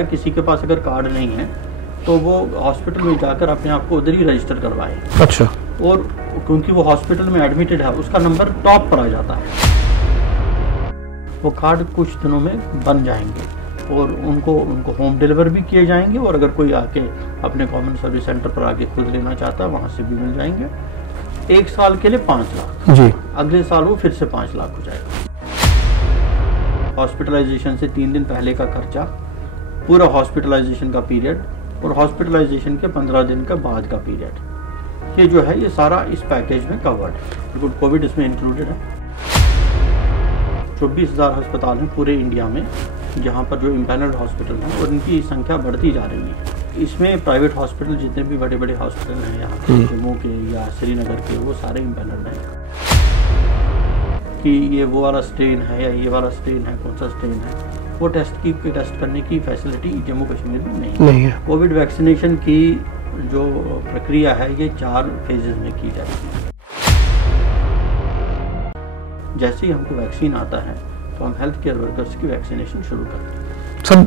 किसी के पास अगर कार्ड नहीं है तो वो हॉस्पिटल में जाकर अपने आप को उधर ही रजिस्टर करवाए। अच्छा। और क्योंकि वो हॉस्पिटल में एडमिटेड है उसका नंबर टॉप पर आ जाता है। वो कार्ड कुछ दिनों में बन जाएंगे और उनको होम डिलीवर भी किए जाएंगे, और अगर कोई आके अपने कॉमन सर्विस सेंटर पर आके खुद लेना चाहता है वहाँ से भी मिल जाएंगे। 1 साल के लिए 5 लाख जी, अगले साल वो फिर से 5 लाख हो जाएगा। हॉस्पिटलाइजेशन से 3 दिन पहले का खर्चा, पूरा हॉस्पिटलाइजेशन का पीरियड और हॉस्पिटलाइजेशन के 15 दिन का बाद का पीरियड, ये जो है ये सारा इस पैकेज में कवर्ड है। बिल्कुल कोविड इसमें इंक्लूडेड है। 24,000 अस्पताल हैं पूरे इंडिया में जहाँ पर जो इम्पैनल्ड हॉस्पिटल हैं और इनकी संख्या बढ़ती जा रही है। इसमें प्राइवेट हॉस्पिटल जितने भी बड़े बड़े हॉस्पिटल हैं यहाँ पे जम्मू के या श्रीनगर के, वो सारे इम्पैनल्ड हैं कि ये वो वाला स्ट्रेन है या ये वाला स्ट्रेन है, कौन सा स्ट्रेन है, वो टेस्ट करने की फैसिलिटी जम्मू कश्मीर में नहीं है। कोविड वैक्सीनेशन की जो प्रक्रिया है ये 4 फेजेस में की जाती है। जैसे ही हमको वैक्सीन आता है तो हम हेल्थ केयर वर्कर्स की वैक्सीनेशन शुरू करते हैं। सब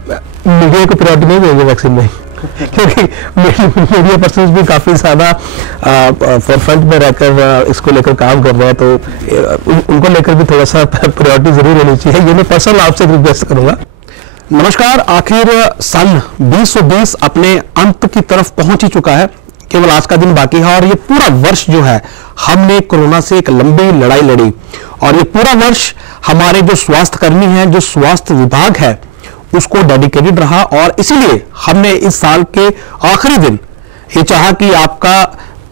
मीडिया को प्रायोरिटी नहीं देंगे वैक्सीन में क्योंकि मीडिया पर्सन्स भी काफी ज्यादा फोरफ्रंट में रहकर इसको लेकर काम कर रहे हैं, तो उनको लेकर भी थोड़ा सा प्रायोरिटी जरूर होनी चाहिए। ये मैं पर्सनल आपसे रिक्वेस्ट करूंगा। नमस्कार। आखिर सन 2020 अपने अंत की तरफ पहुंच ही चुका है, केवल आज का दिन बाकी है और ये पूरा वर्ष जो है हमने कोरोना से एक लंबी लड़ाई लड़ी, और ये पूरा वर्ष हमारे जो स्वास्थ्य कर्मी हैं, जो स्वास्थ्य विभाग है, उसको डेडिकेटेड रहा। और इसीलिए हमने इस साल के आखिरी दिन ये चाहा कि आपका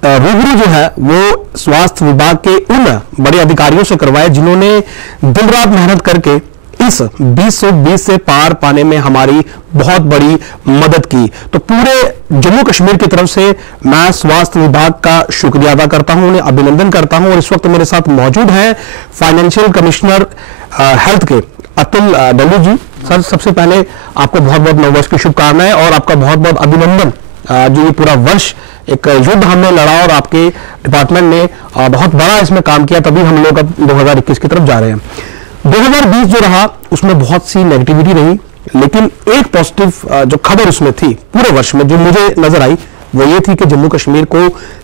रूबरू जो है वो स्वास्थ्य विभाग के उन बड़े अधिकारियों से करवाए जिन्होंने दिन रात मेहनत करके इस 2020 से पार पाने में हमारी बहुत बड़ी मदद की। तो पूरे जम्मू कश्मीर की तरफ से मैं स्वास्थ्य विभाग का शुक्रिया अदा करता हूं, उन्हें अभिनंदन करता हूं। और इस वक्त मेरे साथ मौजूद हैं फाइनेंशियल कमिश्नर हेल्थ के अतुल डल्लू जी। सर, सबसे पहले आपको बहुत बहुत नववर्ष की शुभकामनाएं और आपका बहुत बहुत अभिनंदन। जो ये पूरा वर्ष एक युद्ध हमने लड़ा और आपके डिपार्टमेंट ने बहुत बड़ा इसमें काम किया, तभी हम लोग अब 2021 की तरफ जा रहे हैं। 2020 जो रहा उसमें बहुत सी नेगेटिविटी रही, लेकिन एक पॉजिटिव जो खबर उसमें थी पूरे वर्ष में जो मुझे नजर आई वो ये थी कि जम्मू कश्मीर को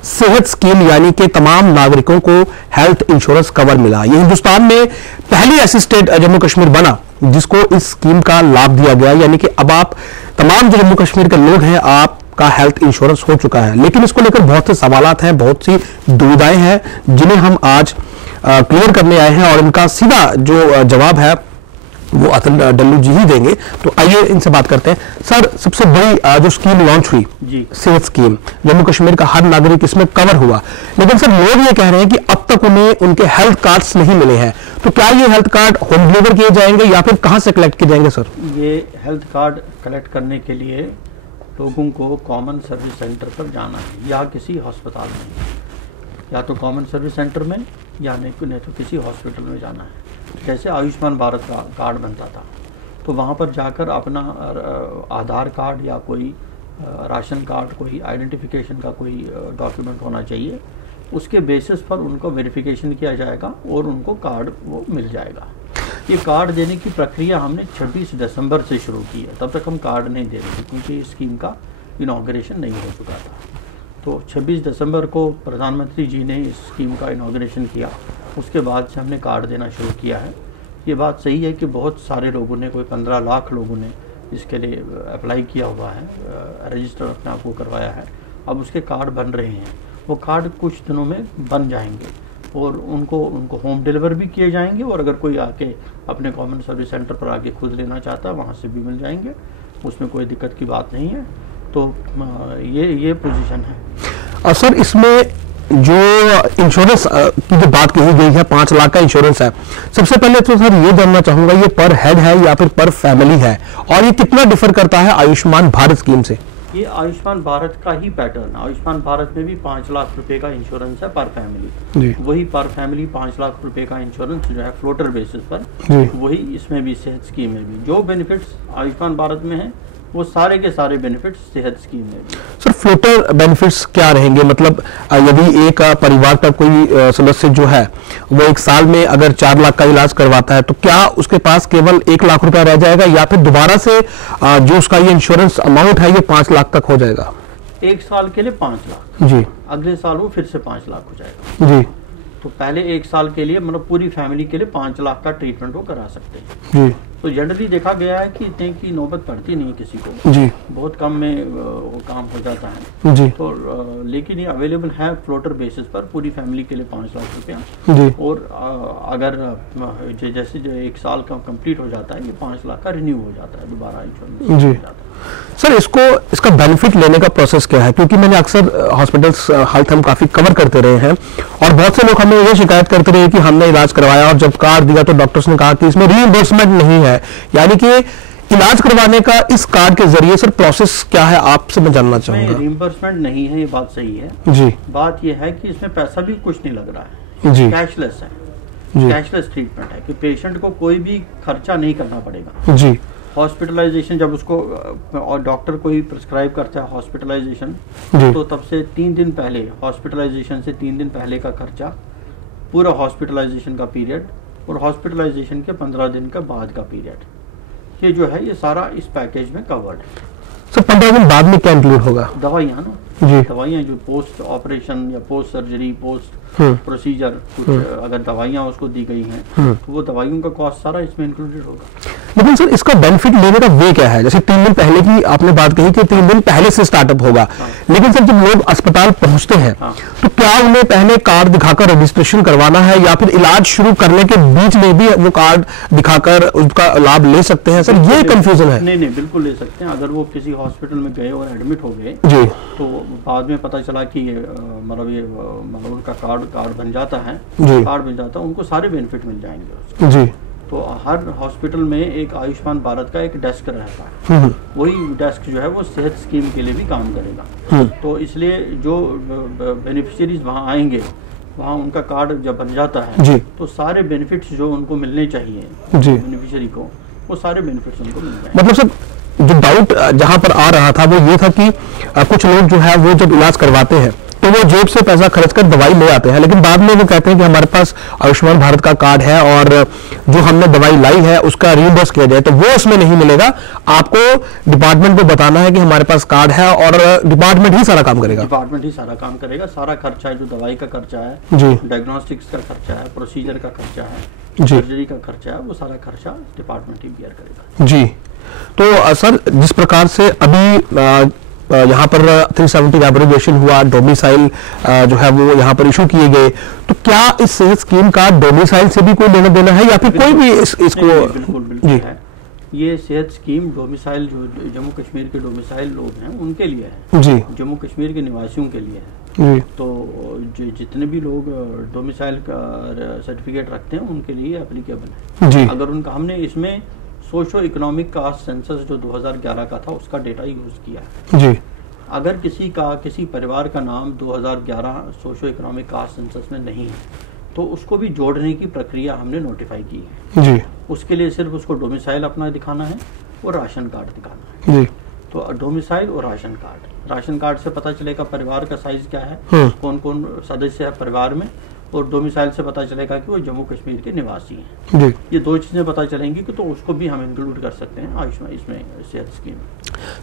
सेहत स्कीम यानी कि तमाम नागरिकों को हेल्थ इंश्योरेंस कवर मिला। ये हिंदुस्तान में पहली ऐसी स्टेट जम्मू कश्मीर बना जिसको इस स्कीम का लाभ दिया गया, यानी कि अब आप तमाम जो जम्मू कश्मीर के लोग हैं आपका हेल्थ इंश्योरेंस हो चुका है। लेकिन इसको लेकर बहुत से सवालात हैं, बहुत सी दुविधाएं हैं जिन्हें हम आज क्लियर करने आए हैं और इनका सीधा जो जवाब है वो अतुल डल्लू जी ही देंगे। तो आइए इनसे बात करते हैं। सर, सबसे बड़ी जो स्कीम लॉन्च हुई सेहत स्कीम, जम्मू कश्मीर का हर नागरिक इसमें कवर हुआ, लेकिन सर लोग ये कह रहे हैं कि अब तक उन्हें उनके हेल्थ कार्ड्स नहीं मिले हैं। तो क्या ये हेल्थ कार्ड होम डिलीवर किए जाएंगे या फिर कहां से कलेक्ट किए जाएंगे? सर, ये हेल्थ कार्ड कलेक्ट करने के लिए लोगों को कॉमन सर्विस सेंटर पर जाना है या किसी अस्पताल में, या तो कॉमन सर्विस सेंटर में या नहीं तो किसी हॉस्पिटल में जाना है। जैसे आयुष्मान भारत का कार्ड बनता था तो वहाँ पर जाकर अपना आधार कार्ड या कोई राशन कार्ड, कोई आइडेंटिफिकेशन का कोई डॉक्यूमेंट होना चाहिए। उसके बेसिस पर उनको वेरिफिकेशन किया जाएगा और उनको कार्ड वो मिल जाएगा। ये कार्ड देने की प्रक्रिया हमने 26 दिसंबर से शुरू की है। तब तक हम कार्ड नहीं दे रहे थे क्योंकि इस स्कीम का इनॉग्रेशन नहीं हो चुका था। तो 26 दिसंबर को प्रधानमंत्री जी ने इस स्कीम का इनॉग्रेशन किया, उसके बाद से हमने कार्ड देना शुरू किया है। ये बात सही है कि बहुत सारे लोगों ने, कोई 15 लाख लोगों ने इसके लिए अप्लाई किया हुआ है, रजिस्टर अपने आप को करवाया है। अब उसके कार्ड बन रहे हैं। वो कार्ड कुछ दिनों में बन जाएंगे और उनको होम डिलीवर भी किए जाएंगे, और अगर कोई आके अपने कॉमन सर्विस सेंटर पर आके खुद लेना चाहता है वहाँ से भी मिल जाएंगे। उसमें कोई दिक्कत की बात नहीं है। तो ये पोजीशन है। और सर, इसमें जो इंश्योरेंस की जो बात कही गई है 5 लाख का इंश्योरेंस है, सबसे पहले तो सर ये जानना चाहूंगा ये पर हेड है या फिर पर फैमिली है, और ये कितना डिफर करता है आयुष्मान भारत स्कीम से? ये आयुष्मान भारत का ही पैटर्न है। आयुष्मान भारत में भी 5 लाख रुपए का इंश्योरेंस है पर फैमिली। वही पर फैमिली 5 लाख रुपए का इंश्योरेंस जो है फ्लोटर बेसिस पर, वही इसमें भी सेहत स्कीम में भी जो बेनिफिट्स आयुष्मान भारत में है वो सारे के सारे बेनिफिट्स सेहत स्कीम में भी। सर फ्लोटर बेनिफिट्स क्या रहेंगे, मतलब यदि एक परिवार का कोई सदस्य जो है वो एक साल में अगर 4 लाख का इलाज करवाता है तो क्या उसके पास केवल 1 लाख रुपया रह जाएगा या फिर दोबारा से जो उसका ये इंश्योरेंस अमाउंट है ये 5 लाख तक हो जाएगा? एक साल के लिए 5 लाख जी, अगले साल वो फिर से 5 लाख हो जाएगा जी, तो पहले एक साल के लिए मतलब पूरी फैमिली के लिए 5 लाख का ट्रीटमेंट वो करा सकते हैं। जी, तो जनरली देखा गया है कि इतने की नौबत पड़ती नहीं है किसी को, जी, बहुत कम में वो काम हो जाता है। जी, तो लेकिन ये अवेलेबल है फ्लोटर बेसिस पर पूरी फैमिली के लिए 5 लाख रुपया। जी, और अगर जैसे जो एक साल का कंप्लीट हो जाता है ये 5 लाख का रिन्यू हो जाता है, दोबारा इंश्योरेंस जी। हो जाता है। सर इसका बेनिफिट लेने का प्रोसेस क्या है, क्योंकि मैंने अक्सर हॉस्पिटल्स हेल्थ हम काफी कवर करते रहे हैं और बहुत से लोग हमें ये शिकायत करते रहे कि हमने इलाज करवाया और जब कार्ड दिया तो डॉक्टर्स ने कहा कि इसमें रीइंबर्समेंट नहीं है, यानी कि इलाज करवाने का इस कार्ड के जरिए सर प्रोसेस क्या है आपसे मैं जानना चाहूंगा। रीइंबर्समेंट नहीं है, ये बात सही है जी। बात ये है कि इसमें पैसा भी कुछ नहीं लग रहा है, जी, कैशलेस है, जी, कैशलेस ट्रीटमेंट है कि पेशेंट को कोई भी खर्चा नहीं करना पड़ेगा। जी, हॉस्पिटलाइजेशन जब उसको और डॉक्टर कोई प्रिस्क्राइब करता है हॉस्पिटलाइजेशन, जी, तो तब से 3 दिन पहले, हॉस्पिटलाइजेशन से 3 दिन पहले का खर्चा, पूरा हॉस्पिटलाइजेशन का पीरियड और हॉस्पिटलाइजेशन के 15 दिन का बाद का पीरियड, ये जो है ये सारा इस पैकेज में कवर्ड है। सर 15 दिन बाद में क्या इंक्लूड होगा? दवाइयाँ ना, जी, दवाइयाँ जो पोस्ट ऑपरेशन या पोस्ट सर्जरी, पोस्ट हम्म, प्रोसीजर कुछ अगर दवाइयाँ उसको दी गई हैं तो वो दवाइयों का कॉस्ट सारा इसमें इंक्लूडेड होगा। लेकिन सर इसका बेनिफिट लेने का वे क्या है? जैसे 3 दिन पहले की आपने बात कही कि 3 दिन पहले से स्टार्टअप होगा, लेकिन सर जब लोग अस्पताल पहुंचते हैं तो क्या उन्हें पहले कार्ड दिखाकर रजिस्ट्रेशन करवाना है या फिर इलाज शुरू करने के बीच में भी वो कार्ड दिखाकर उसका लाभ ले सकते हैं? सर ये कंफ्यूजन है। नहीं, बिल्कुल ले सकते हैं। अगर वो किसी हॉस्पिटल में गए और एडमिट हो गए जी, तो बाद में पता चला कि मतलब उनका कार्ड बन जाता है, जी, कार्ड बन जाता है, उनको सारे बेनिफिट मिल जाएंगे उसके। जी, तो हर हॉस्पिटल में एक आयुष्मान भारत का एक डेस्क रहता है, वही डेस्क जो है वो सेहत स्कीम के लिए भी काम करेगा। तो इसलिए जो बेनिफिशियरीज वहाँ आएंगे वहाँ उनका कार्ड जब बन जाता है जी, तो सारे बेनिफिट्स जो उनको मिलने चाहिए जी, बेनिफिशियरी को, वो सारे बेनिफिट्स उनको मिल जाएंगे। मतलब सर जो डाउट जहां पर आ रहा था वो ये था कि कुछ लोग जो है वो जब इलाज करवाते हैं तो वो जेब से पैसा खर्च कर दवाई ले आते हैं, लेकिन बाद में वो कहते हैं कि हमारे पास आयुष्मान भारत का कार्ड है और जो हमने दवाई लाई है उसका रिइंबर्स किया जाए, तो वो उसमें नहीं मिलेगा। आपको डिपार्टमेंट को बताना है कि हमारे पास कार्ड है और डिपार्टमेंट ही सारा काम करेगा। डिपार्टमेंट ही सारा काम करेगा, सारा खर्चा है, जो दवाई का खर्चा है, जी, डायग्नोस्टिक्स का खर्चा है, प्रोसीजर का खर्चा है, जी, सर्जरी का खर्चा है, वो सारा खर्चा डिपार्टमेंट ही बियर करेगा। जी। तो सर जिस प्रकार से अभी यहाँ पर 370 एब्रोगेशन हुआ, डोमिसाइल जो है वो यहाँ पर इशू किए गए, तो क्या इस सेहत स्कीम का डोमिसाइल से भी कोई लेना देना है या फिर कोई भी इसको? बिल्कुल जी, है। ये सेहत स्कीम डोमिसाइल जो जम्मू कश्मीर के डोमिसाइल लोग हैं उनके लिए है, जी, जम्मू कश्मीर के निवासियों के लिए है। जी, तो जितने भी लोग डोमिसाइल का सर्टिफिकेट रखते हैं उनके लिए एप्लीकेबल है। जी, अगर उनका हमने इसमें सोशो इकोनॉमिक कास्ट सेंसस जो 2011 का था उसका डेटा यूज किया है। जी, अगर किसी परिवार का नाम 2011 सोशो इकोनॉमिक कास्ट सेंसस में नहीं है तो उसको भी जोड़ने की प्रक्रिया हमने नोटिफाई की है। जी, उसके लिए सिर्फ उसको डोमिसाइल अपना दिखाना है और राशन कार्ड दिखाना है। जी, तो डोमिसाइल और राशन कार्ड से पता चलेगा परिवार का साइज क्या है, कौन कौन सदस्य है परिवार में, और डोमिसाइल से पता चलेगा कि वो जम्मू कश्मीर के निवासी हैं। जी। ये 2 चीजें पता चलेंगी कि तो उसको भी हम इंक्लूड कर सकते हैं आयुष्मान इसमें सेहत स्कीम।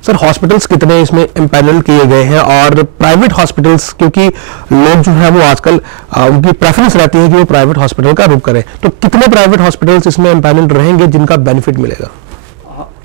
सर हॉस्पिटल्स कितने इसमें एम्पैनल किए गए हैं और प्राइवेट हॉस्पिटल्स, क्योंकि लोग जो है वो आजकल उनकी प्रेफरेंस रहती है कि वो प्राइवेट हॉस्पिटल का रुख करें, तो कितने प्राइवेट हॉस्पिटल्स इसमें एम्पैनल रहेंगे जिनका बेनिफिट मिलेगा?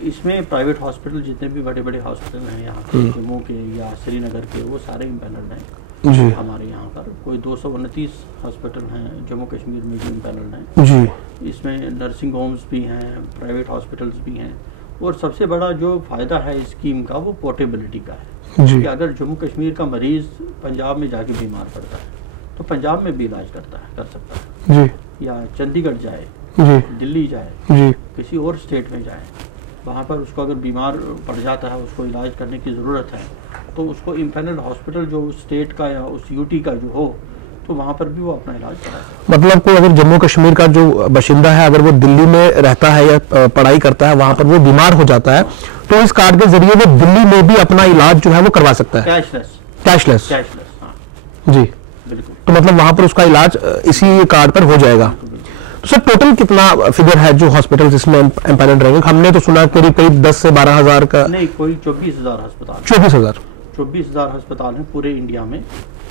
इसमें प्राइवेट हॉस्पिटल जितने भी बड़े बड़े हॉस्पिटल हैं यहाँ के, जम्मू के या श्रीनगर के, वो सारे एम्पैनल्ड हैं। जी, हमारे यहाँ पर कोई 229 हॉस्पिटल हैं जम्मू कश्मीर में जो एम्पैनल्ड हैं। जी, इसमें नर्सिंग होम्स भी हैं, प्राइवेट हॉस्पिटल्स भी हैं, और सबसे बड़ा जो फायदा है इस स्कीम का वो पोर्टेबिलिटी का है जी, कि अगर जम्मू कश्मीर का मरीज पंजाब में जाके बीमार पड़ता है तो पंजाब में भी इलाज कर सकता है, जी, या चंडीगढ़ जाए, जी, दिल्ली जाए, जी, किसी और स्टेट में जाए, वहाँ पर उसको अगर बीमार पड़ जाता है, उसको इलाज करने की ज़रूरत है, तो उसको इम्पैनल्ड हॉस्पिटल जो उस स्टेट का या उस यूटी का जो हो, तो वहाँ पर भी वो अपना इलाज करा सकते मतलब कोई अगर जम्मू कश्मीर का जो बाशिंदा है, अगर वो दिल्ली में रहता है या पढ़ाई करता है, वहां पर वो बीमार हो जाता है, तो इस कार्ड के जरिए वो दिल्ली में भी अपना इलाज जो है वो करवा सकता है। कैशलेस। हाँ जी, बिल्कुल। तो मतलब वहां पर उसका इलाज इसी कार्ड पर हो जाएगा। तो सर टोटल कितना फिगर है जो हॉस्पिटल इसमें एम्पैनल्ड रहेंगे? हमने तो सुना करीब करीब 10 से 12 हजार का। नहीं, कोई 24,000 अस्पताल। 24,000 अस्पताल हैं पूरे इंडिया में,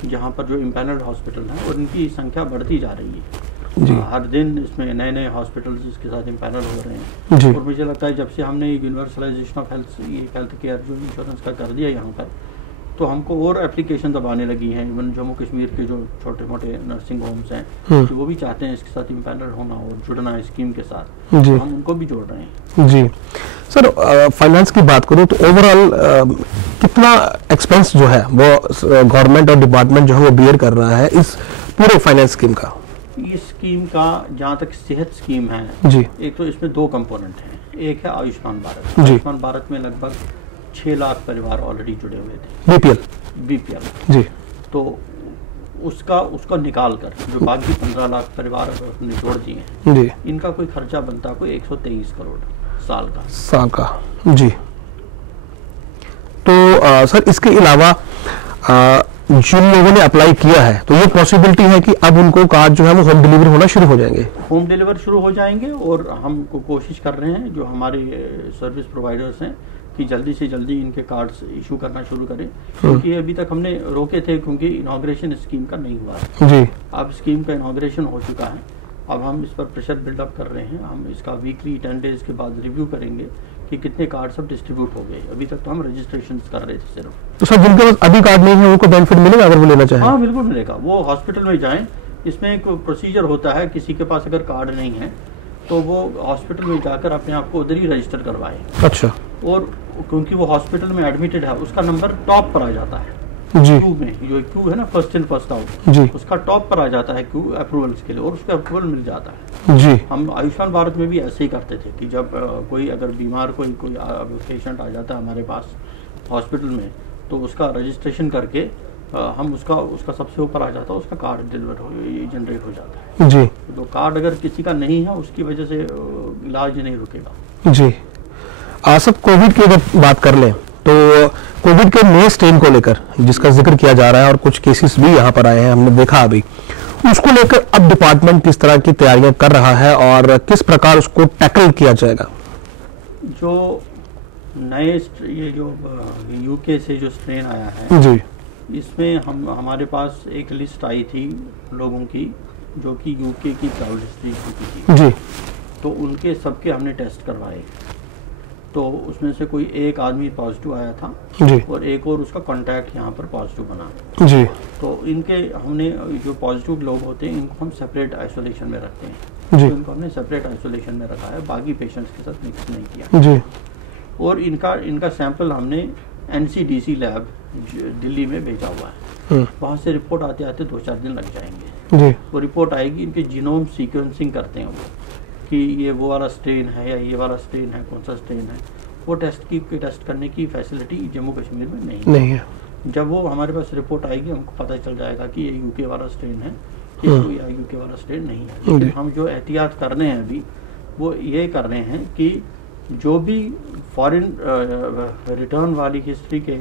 जहाँ पर जो इम्पैनल्ड हॉस्पिटल हैं, और इनकी संख्या बढ़ती जा रही है जी। हर दिन इसमें नए नए हॉस्पिटल्स इसके साथ इम्पैनल हो रहे जी। हैं। और मुझे लगता है जब से हमने यूनिवर्सलाइजेशन ऑफ हेल्थ केयर जो इंश्योरेंस का कर दिया यहाँ पर, तो हमको और एप्लीकेशन दब आने लगी हैं। इवन जम्मू कश्मीर के जो छोटे मोटे नर्सिंग होम्स हैं, तो वो भी चाहते हैं इसके साथ इम्पैनल होना और जुड़ना है स्कीम के साथ, तो हम उनको भी जोड़ रहे हैं। जी सर, फाइनेंस की बात करूँ तो ओवरऑल कितना एक्सपेंस जो है वो गवर्नमेंट और डिपार्टमेंट जो है वो बियर कर रहा है इस पूरे फाइनेंस स्कीम का? इस स्कीम का जहाँ तक सेहत स्कीम है जी, एक तो इसमें 2 कंपोनेंट हैं। एक है आयुष्मान भारत। जी। आयुष्मान भारत में लगभग 6 लाख परिवार ऑलरेडी जुड़े हुए थे, बीपीएल। जी, तो उसका निकाल कर जो बाकी 15 लाख परिवार ने जोड़ दिए हैं, जी, इनका कोई खर्चा बनता कोई 123 करोड़ साल का। जी, तो सर इसके अलावा जिन लोगों ने अप्लाई किया है, तो ये पॉसिबिलिटी है कि अब उनको कार्ड जो है वो होम डिलीवरी होना शुरू हो जाएंगे? होम डिलीवर शुरू हो जाएंगे, और हम कोशिश कर रहे हैं जो हमारे सर्विस प्रोवाइडर्स हैं कि जल्दी से जल्दी इनके कार्ड्स इशू करना शुरू करें, क्योंकि अभी तक हमने रोके थे क्योंकि इनॉग्रेशन स्कीम का नहीं हुआ है। जी, अब स्कीम का इनॉग्रेशन हो चुका है, अब हम इस पर प्रेशर बिल्डअप कर रहे हैं। हम इसका वीकली 10 डेज के बाद रिव्यू करेंगे कि कितने कार्ड सब डिस्ट्रीब्यूट हो गए। अभी तक तो हम रजिस्ट्रेशन कर रहे थे सिर्फ। तो सर जिनके पास अभी कार्ड नहीं है उनको बेनिफिट मिलेगा अगर वो लेना चाहे? हाँ बिल्कुल मिलेगा। वो हॉस्पिटल में जाएं, इसमें एक प्रोसीजर होता है, किसी के पास अगर कार्ड नहीं है तो वो हॉस्पिटल में जाकर अपने आप को उधर ही रजिस्टर करवाए। अच्छा। और क्योंकि वो हॉस्पिटल में एडमिटेड है, उसका नंबर टॉप पर आ जाता है जी, क्यू में। जो क्यू है ना, फर्स्ट इन फर्स्ट आउट, जी, उसका टॉप पर आ जाता है क्यू अप्रूवल्स के लिए, और उसका अप्रूवल मिल जाता है। जी, हम आयुष्मान भारत में भी ऐसे ही करते थे कि जब कोई अगर बीमार कोई पेशेंट आ जाता है हमारे पास हॉस्पिटल में, तो उसका रजिस्ट्रेशन करके हम उसका सबसे ऊपर आ जाता है, उसका कार्ड जनरेट हो जाता है। जी, तो कार्ड अगर किसी का नहीं है, उसकी वजह से इलाज नहीं रुकेगा। जी। सब कोविड की अगर बात कर लें तो कोविड के नए स्ट्रेन को लेकर जिसका जिक्र किया जा रहा है, और कुछ केसेस भी यहाँ पर आए हैं, हमने देखा अभी, उसको लेकर अब डिपार्टमेंट किस तरह की तैयारियां कर रहा है और किस प्रकार उसको टैकल किया जाएगा? जो नए ये जो यूके से जो स्ट्रेन आया है जी, इसमें हमारे पास एक लिस्ट आई थी लोगों की जो कि यूके की ट्रैवल हिस्ट्री की थी। जी, तो उनके सबके हमने टेस्ट करवाए, तो उसमें से कोई एक आदमी पॉजिटिव आया था, जी, और एक और उसका कांटेक्ट यहाँ पर पॉजिटिव बना। जी, तो इनके हमने जो पॉजिटिव लोग होते हैं इनको हम सेपरेट आइसोलेशन में रखते हैं। जी, तो इनको हमने सेपरेट आइसोलेशन में रखा है, बाकी पेशेंट्स के साथ मिक्स नहीं किया। जी, और इनका सैंपल हमने NCDC लैब दिल्ली में भेजा हुआ है। वहाँ से रिपोर्ट आते आते 2-4 दिन लग जाएंगे। जी, वो रिपोर्ट आएगी, इनके जीनोम सीक्वेंसिंग करते हैं वो कि ये वो वाला स्ट्रेन है या ये वाला स्ट्रेन है, कौन सा स्ट्रेन है। वो टेस्ट करने की फैसिलिटी जम्मू कश्मीर में नहीं है। जब वो हमारे पास रिपोर्ट आएगी हमको पता चल जाएगा कि ये यूके वाला स्ट्रेन है या यूके वाला स्ट्रेन नहीं है। लेकिन हम जो एहतियात कर रहे हैं अभी वो ये कर रहे हैं कि जो भी फॉरेन रिटर्न वाली हिस्ट्री के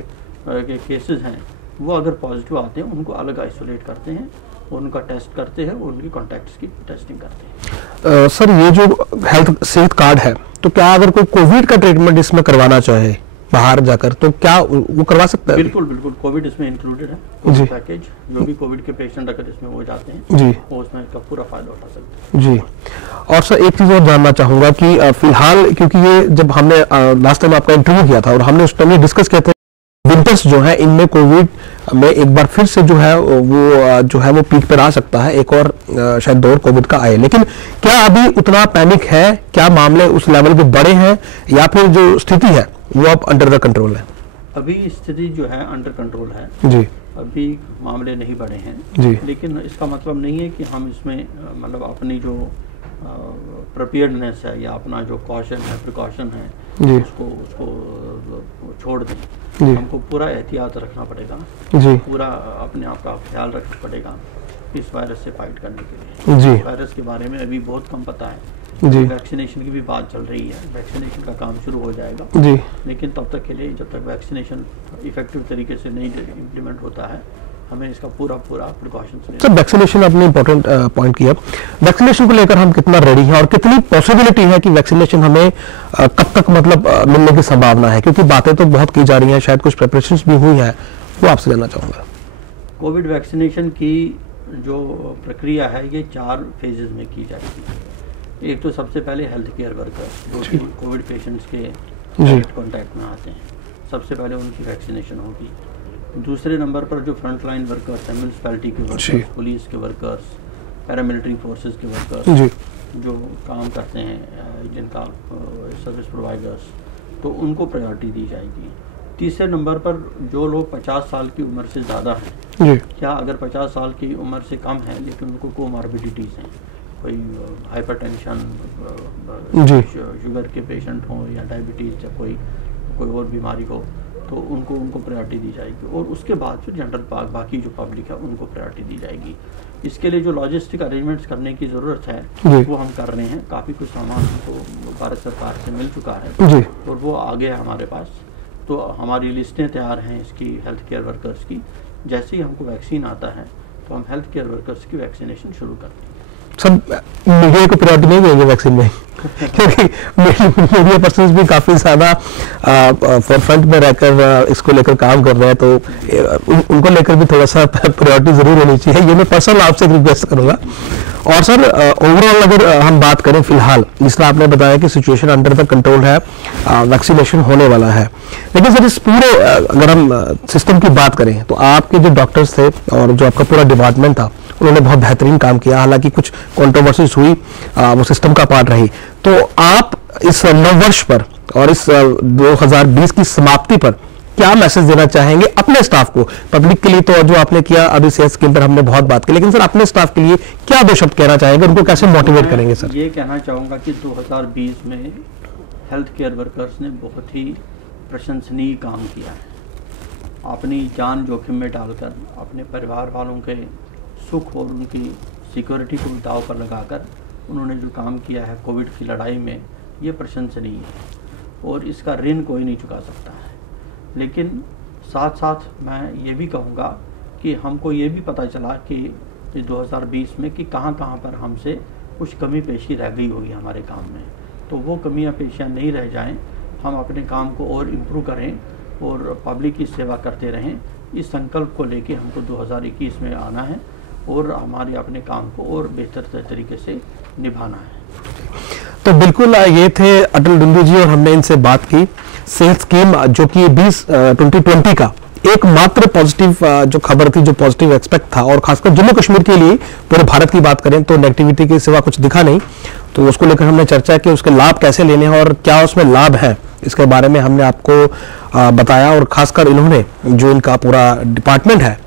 केसेस हैं, वो अगर पॉजिटिव आते हैं उनको अलग आइसोलेट करते हैं, उनका टेस्ट करते हैं, उनकी कॉन्टैक्ट्स की टेस्टिंग करते हैं। सर ये जो हेल्थ सेहत कार्ड है, तो क्या अगर कोई कोविड का ट्रीटमेंट इसमें करवाना चाहे बाहर जाकर, तो क्या वो करवा सकता है? बिल्कुल बिल्कुल, कोविड इसमें इंक्लूडेड है। कोविड पैकेज, जो भी कोविड के पेशेंट अगर इसमें हो जाते हैं जी, वो उसमें इसका पूरा फायदा उठा सकते हैं। जी। और सर एक चीज और जानना चाहूंगा कि फिलहाल, क्योंकि ये जब हमने लास्ट टाइम आपका इंटरव्यू किया था और हमने उस टाइम ये डिस्कस किया था, विंटर्स जो है इनमें कोविड में एक बार फिर से जो है वो पीक पर आ सकता है, एक और शायद दौर कोविड का आए। लेकिन क्या अभी उतना पैनिक है? क्या मामले उस लेवल पे बड़े हैं, या फिर जो स्थिति है वो अब अंडर द कंट्रोल है? अभी स्थिति जो है अंडर कंट्रोल है जी, अभी मामले नहीं बढ़े हैं जी, लेकिन इसका मतलब नहीं है कि हम इसमें मतलब अपनी जो प्रिपेयर्डनेस है या अपना जो कॉशन है, प्रिकॉशन है, जी, उसको छोड़ दें। जी, हमको पूरा एहतियात रखना पड़ेगा, जी, पूरा अपने आप का ख्याल रखना पड़ेगा। इस वायरस से फाइट करने के लिए। जी। वायरस के बारे में अभी बहुत कम पता है जी। वैक्सीनेशन की भी बात चल रही है, वैक्सीनेशन का काम शुरू हो जाएगा जी। लेकिन तब तक के लिए जब तक वैक्सीनेशन इफेक्टिव तरीके से नहीं इम्प्लीमेंट होता है हमें इसका पूरा प्रिकॉशंस लेना। सर वैक्सीनेशन आपने इंपॉर्टेंट पॉइंट किया, वैक्सीनेशन को लेकर हम कितना रेडी हैं और कितनी पॉसिबिलिटी है कि वैक्सीनेशन हमें कब तक मतलब मिलने की संभावना है, क्योंकि बातें तो बहुत की जा रही हैं, शायद कुछ प्रिपरेशंस भी हुई हैं, वो आपसे जानना चाहूँगा। कोविड वैक्सीनेशन की जो प्रक्रिया है ये 4 फेजेज में की जाएगी। एक तो सबसे पहले हेल्थ केयर वर्कर्स जो कि कोविड पेशेंट्स के कॉन्टैक्ट में आते हैं, सबसे पहले उनकी वैक्सीनेशन होगी। दूसरे नंबर पर जो फ्रंट लाइन वर्कर्स हैं, म्यूनसिपैलिटी के वर्कर्स, पुलिस के वर्कर्स, पैरामिलिट्री फोर्सेस के वर्कर्स जो काम करते हैं, जिनका सर्विस प्रोवाइडर्स, तो उनको प्रायोरिटी दी जाएगी। तीसरे नंबर पर जो लोग 50 साल की उम्र से ज़्यादा हैं, क्या अगर 50 साल की उम्र से कम है लेकिन उनको कोमॉर्बिडिटीज़ हैं, कोई हाइपरटेंशन, शुगर के पेशेंट हों या डायबिटीज़ या कोई और बीमारी हो, तो उनको प्रायोरिटी दी जाएगी। और उसके बाद फिर जनरल बाकी जो पब्लिक है उनको प्रायोरिटी दी जाएगी। इसके लिए जो लॉजिस्टिक अरेंजमेंट्स करने की ज़रूरत है वो हम कर रहे हैं। काफ़ी कुछ सामान हमको भारत सरकार से मिल चुका है और वो आगे है हमारे पास, तो हमारी लिस्टें तैयार हैं इसकी हेल्थ केयर वर्कर्स की। जैसे ही हमको वैक्सीन आता है तो हम हेल्थ केयर वर्कर्स की वैक्सीनेशन शुरू कर देंगे। सब मीडिया को प्रायोरिटी नहीं देंगे वैक्सीन में क्योंकि मीडिया पर्सन्स भी काफी ज्यादा फ्रंट में रहकर इसको लेकर काम कर रहे हैं, तो उनको लेकर भी थोड़ा सा प्रायोरिटी जरूर होनी चाहिए, ये मैं पर्सनल आपसे रिक्वेस्ट करूंगा। और सर ओवरऑल अगर हम बात करें फिलहाल, जिस तरह आपने बताया कि सिचुएशन अंडर द कंट्रोल है, वैक्सीनेशन होने वाला है, लेकिन सर इस पूरे अगर हम सिस्टम की बात करें तो आपके जो डॉक्टर्स थे और जो आपका पूरा डिपार्टमेंट था उन्होंने बहुत बेहतरीन काम किया, हालांकि कुछ कंट्रोवर्सीज हुई, वो सिस्टम का पार्ट रही। तो आप इस नववर्ष पर और इस 2020 की समाप्ति पर क्या मैसेज देना चाहेंगे अपने स्टाफ को? पब्लिक के लिए तो जो आपने किया अभी सेहत स्कीम पर हमने बहुत बात की, लेकिन सर अपने स्टाफ के लिए क्या 2 शब्द कहना चाहेंगे, उनको कैसे मोटिवेट करेंगे? सर ये कहना चाहूँगा कि 2020 में हेल्थ केयर वर्कर्स ने बहुत ही प्रशंसनीय काम किया है। अपनी जान जोखिम में डालकर अपने परिवार वालों के सुख और उनकी सिक्योरिटी को दांव पर लगाकर उन्होंने जो काम किया है कोविड की लड़ाई में, ये प्रशंसनीय है और इसका ऋण कोई नहीं चुका सकता है। लेकिन साथ साथ मैं ये भी कहूँगा कि हमको ये भी पता चला कि 2020 में कि कहाँ पर हमसे कुछ कमी पेशी रह गई होगी हमारे काम में, तो वो कमियाँ पेशियाँ नहीं रह जाएं, हम अपने काम को और इम्प्रूव करें और पब्लिक की सेवा करते रहें। इस संकल्प को लेके हमको 2021 में आना है और हमारे अपने काम को और बेहतर तरीके से निभाना है। तो बिल्कुल ये थे अटल डुंडू जी और हमने इनसे बात की सेहत स्कीम जो कि 2020 का एकमात्र पॉजिटिव जो खबर थी, जो पॉजिटिव एक्सपेक्ट था, और खासकर जम्मू कश्मीर के लिए, पूरे भारत की बात करें तो नेगेटिविटी के सिवा कुछ दिखा नहीं, तो उसको लेकर हमने चर्चा की, उसके लाभ कैसे लेने हैं और क्या उसमें लाभ है, इसके बारे में हमने आपको बताया। और खासकर इन्होंने जो इनका पूरा डिपार्टमेंट है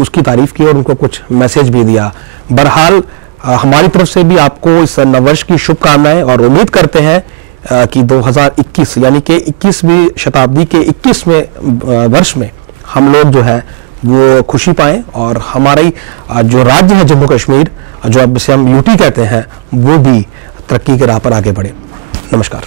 उसकी तारीफ की और उनको कुछ मैसेज भी दिया। बहरहाल हमारी तरफ से भी आपको इस नववर्ष की शुभकामनाएं और उम्मीद करते हैं कि 2021 यानी कि 21वीं शताब्दी के 21वें वर्ष में हम लोग जो है वो खुशी पाएं और हमारी जो राज्य है जम्मू कश्मीर, जो अब इसे हम यूटी कहते हैं, वो भी तरक्की के राह पर आगे बढ़े। नमस्कार।